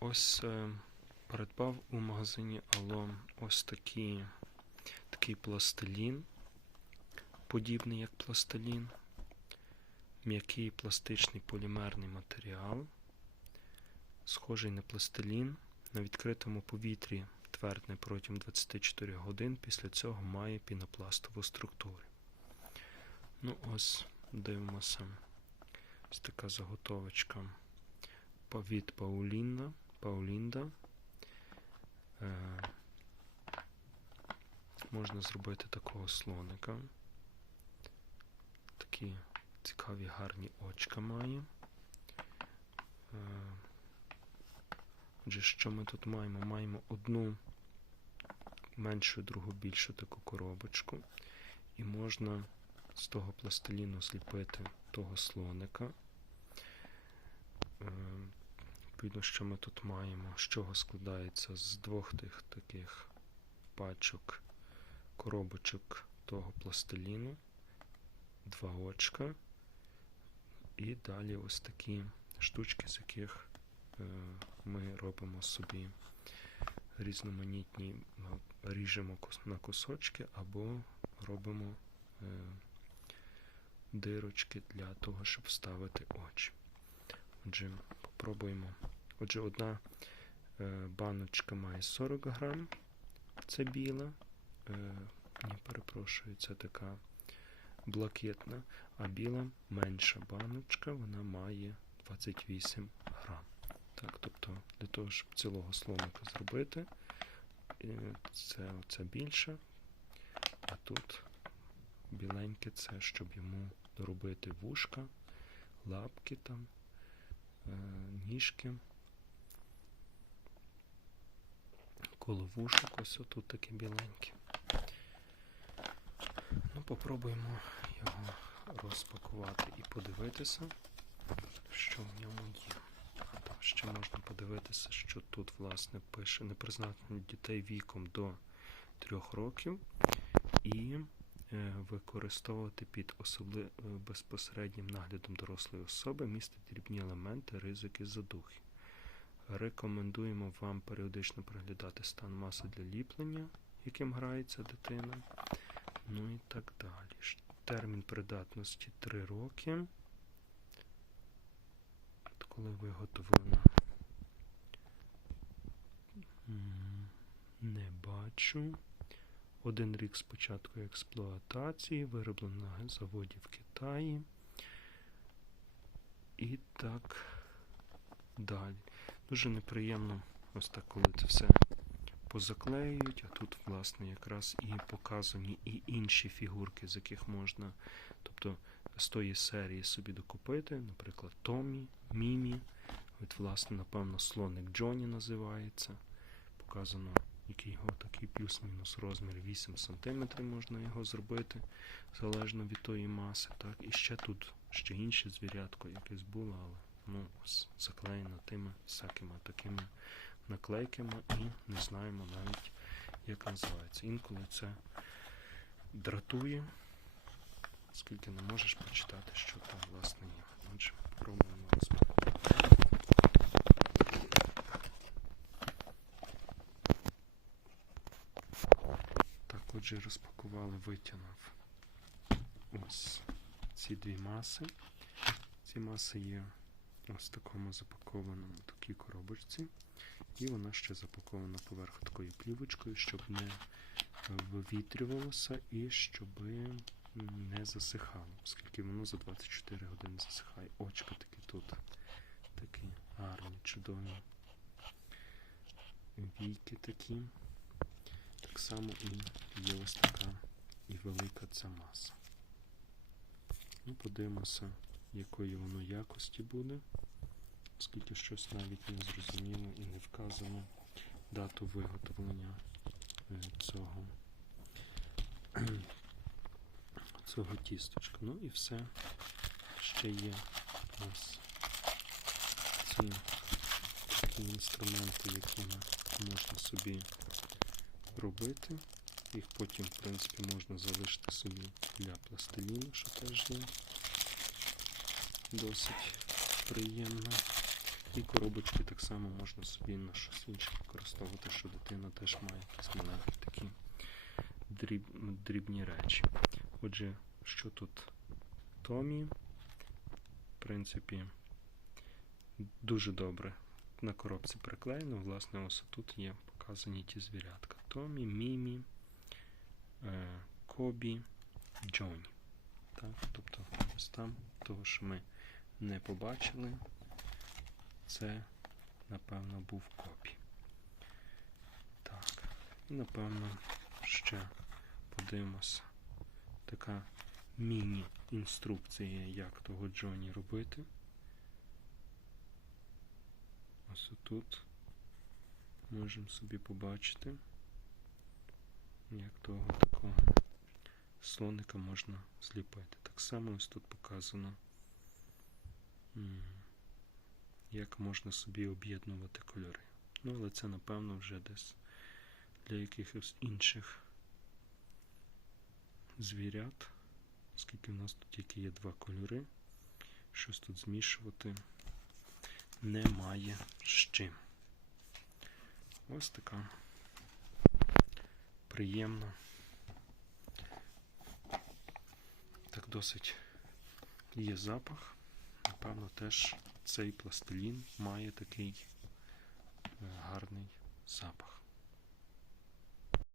Ось е, придбав у магазині Allo ось такі, такий пластилін, подібний як пластилін, м'який пластичний полімерний матеріал, схожий на пластилін, на відкритому повітрі твердне протягом 24 годин, після цього має пінопластову структуру. Ну ось, дивимося. Ось така заготовочка від Пауліна, Паулінда. Е, можна зробити такого слоника. Такі цікаві гарні очка має. Е, Отже, що ми тут маємо? Маємо одну меншу, другу більшу таку коробочку. І можна з того пластиліну зліпити того слоника. Відповідно, що ми тут маємо, з чого складається з двох тих таких пачок, коробочок того пластиліну, два очка, і далі ось такі штучки, з яких е, ми робимо собі різноманітні, ну, ріжемо на кусочки або робимо е, дирочки для того, щоб вставити очі. Отже, попробуємо. Отже, одна е, баночка має 40 грам, це біла. Е, ні, перепрошую, це така блакитна, а біла менша баночка, вона має 28 грам. Так, тобто для того, щоб цілого слоника зробити, е, це оця більша, а тут біленьке це, щоб йому доробити вушка, лапки там, ніжки. Коло вушок, ось отут таке біленьке. Ну, попробуємо його розпакувати і подивитися, що в ньому є. Ще можна подивитися, що тут, власне, пише непризначені дітей віком до 3 років і е, використовувати під особли... е, безпосереднім наглядом дорослої особи містить дрібні елементи, ризики, задухи. Рекомендуємо вам періодично переглядати стан маси для ліплення, яким грається дитина. Ну і так далі. Термін придатності 3 роки. От коли виготовлена. Не бачу. Один рік з початку експлуатації, вироблено на заводі в Китаї. І так далі. Дуже неприємно, ось так, коли це все позаклеюють, а тут, власне, якраз і показані і інші фігурки, з яких можна, тобто з тої серії собі докупити, наприклад, Томі, Мімі. От, власне, напевно, слоник Джоні називається. Показано, який його такий плюс-мінус розмір 8 см можна його зробити, залежно від тої маси. Так? І ще тут ще інше звірятко якесь було, але ну, заклеєно тими всякими такими наклейками і не знаємо навіть, як називається. Інколи це дратує, оскільки не можеш почитати, що там власне є. Отже, пробуємо розпакувати. Отже, розпакували, витягнув ось ці дві маси. Ці маси є ось в такому запакованому такій коробочці. І вона ще запакована поверх такою плівочкою, щоб не вивітрювалося і щоб не засихало, оскільки воно за 24 години засихає. Очка такі тут такі гарні, чудові. Війки такі. Само і є ось така і велика ця маса. Ну, подивимося, якої воно якості буде оскільки щось навіть не зрозуміло і не вказано дату виготовлення е, цього, цього тісточка. Ну і все. Ще є у нас ці інструменти, якими можна собі робити. Їх потім, в принципі, можна залишити собі для пластиліну, що теж є досить приємно. І коробочки так само. можна собі на щось інше використовувати, що дитина теж має якісь маленькі такі дріб, дрібні речі. Отже, що тут Томі, в принципі, дуже добре на коробці приклеєно. Власне, ось тут є показані ті звірятка. Томі, Мімі, е, Кобі, Джоні. Так? Тобто ось там того, що ми не побачили, це, напевно, був Кобі. Так. І, напевно, ще подивимося. Така міні-інструкція, як того Джоні робити. Ось тут можемо собі побачити, як того такого слоника можна зліпити. Так само ось тут показано, як можна собі об'єднувати кольори. Ну, але це, напевно, вже десь для якихось інших звірят, оскільки в нас тут тільки є два кольори, щось тут змішувати немає з чим. Ось така приємна. Так досить є запах. Напевно, теж цей пластилін має такий е, гарний запах.